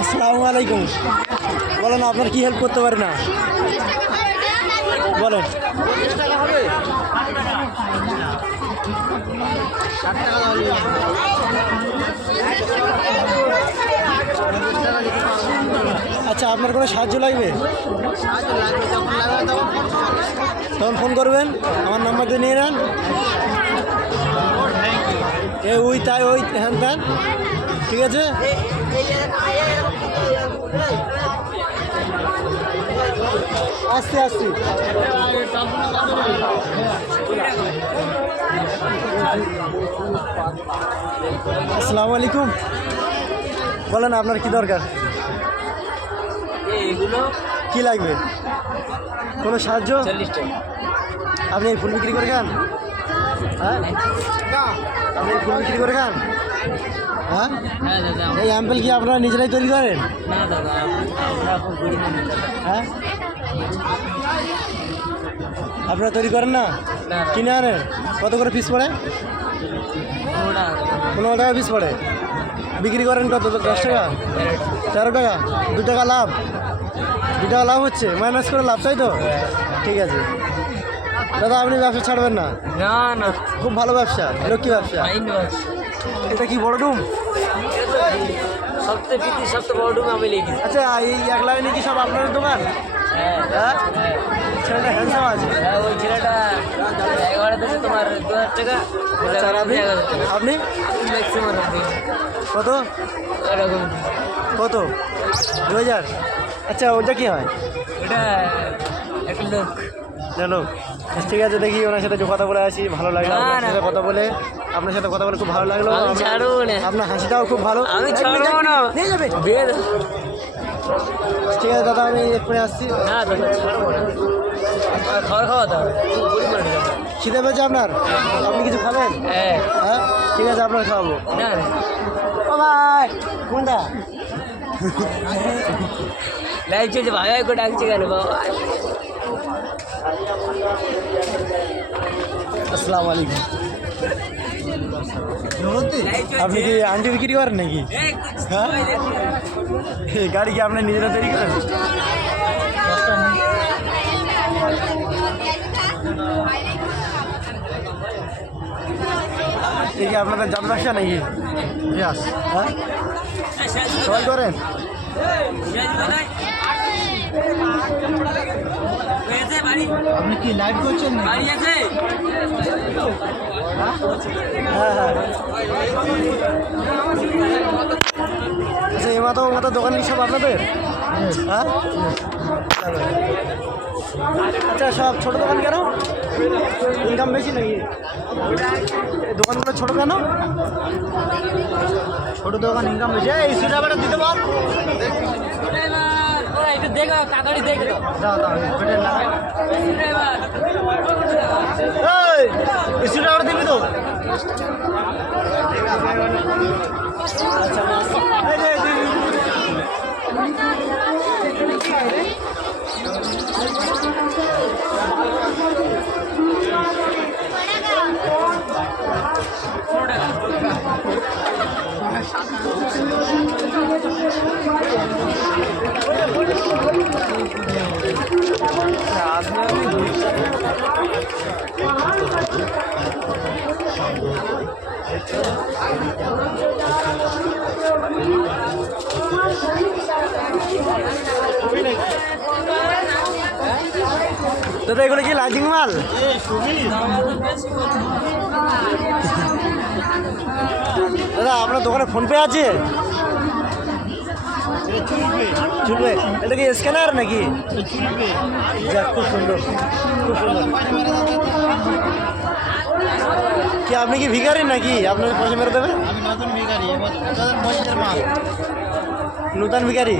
আসসালামু আলাইকুম। বলেন আপনার কি হেল্প করতে পারি না বলেন। আচ্ছা আপনার কোনো সাহায্য লাগবে? তখন ফোন করবেন, আমার নাম্বার দিয়ে নিয়ে নেন। ওই তাই ওই হ্যান ত্যান, ঠিক আছে। আসছি আসছি। আসসালামু আলাইকুম। বলেন আপনার কি দরকার, কি লাগবে, কোনো সাহায্য? আপনি ফুল বিক্রি করে খান? হ্যাঁ আপনি ফুল বিক্রি করে খান? হ্যাঁ এই অ্যাম্পেল কি আপনারা নিজেরাই তৈরি করেন? হ্যাঁ আপনারা তৈরি করেন না, কিনে আনেন? কত করে পিস পড়ে? 15 টাকা পিস পড়ে। বিক্রি করেন কত? 10 টাকা, 13 টাকা, 2 টাকা লাভ। 2 টাকা লাভ হচ্ছে, মাইনাস করে লাভ, তাই তো? ঠিক আছে দাদা, আপনি ব্যবসা ছাড়বেন না? না না, খুব ভালো ব্যবসা, লক্ষ্মী ব্যবসা। এটা কি বড় ডুম? সবচেয়ে বড় ডুম আমি লিখি। আচ্ছা এই এক লাইনে কি সব আপনার দোকান? হ্যাঁ ছেলেটা হ্যান্ডসাম আছে। ওই ছেলেটা 11 থেকে তোমার 2000 টাকা। আপনি ম্যাক্সিমাম কত? এরকম কত? 2000। আচ্ছা ওটা কি হয়? ওটা একটা লোক। জানো, ঠিক আছে, দেখি ওনার সাথে একটু কথা বলে আসি। ভালো লাগলো আপনার সাথে কথা বলে, আপনার সাথে কথা বলে খুব ভালো লাগলো। আপনার হাসিটাও খুব ভালো। আমি ছাড়বো না, নিয়ে যাবে। ঠিক আছে দাদা, আমি এক্ষুনি আসছি। না দাদা ছাড়বো না, খাওয়া দাওয়া খিদে পেয়েছে আপনার? আপনি কিছু খাবেন? হ্যাঁ ঠিক আছে, আপনার খাওয়াবো। না ও ভাই কোনটা লাইভ চলছে, ভাই ভাই করে ডাকছে কেন বাবা? আসসালামু আলাইকুম। আপনি কি আন্টি বিক্রি করেন নাকি? হ্যাঁ এই গাড়ি কি আপনি নিজেরা তৈরি করেন? এই কি আপনাদের জাত ব্যবসা নাকি? হ্যাঁ সবাই করেন? আপনি কি লাইভ করছেন? হ্যাঁ হ্যাঁ। আচ্ছা এই মাথা দোকান কি সব আপনাদের? হ্যাঁ আচ্ছা সব ছোটো দোকান কেন? ইনকাম বেশি নাকি? দোকানগুলো ছোটো কেন? ছোটো দোকান ইনকাম বেশি। এই সুটাবাটা দিতে পার? একটু দেখো কাকারি দেখো, সুটাবাটা দিবি তো? দাদা এগুলো কি লাইটিং মাল? দাদা আপনার দোকানে ফোনপে আছে? চলবে। এটা কি স্ক্যানার নাকি? যাক খুব সুন্দর, খুব সুন্দর। কি আপনি কি ভিখারি নাকি? আপনার পয়সা মেরে দেবে? নতুন ভিখারি।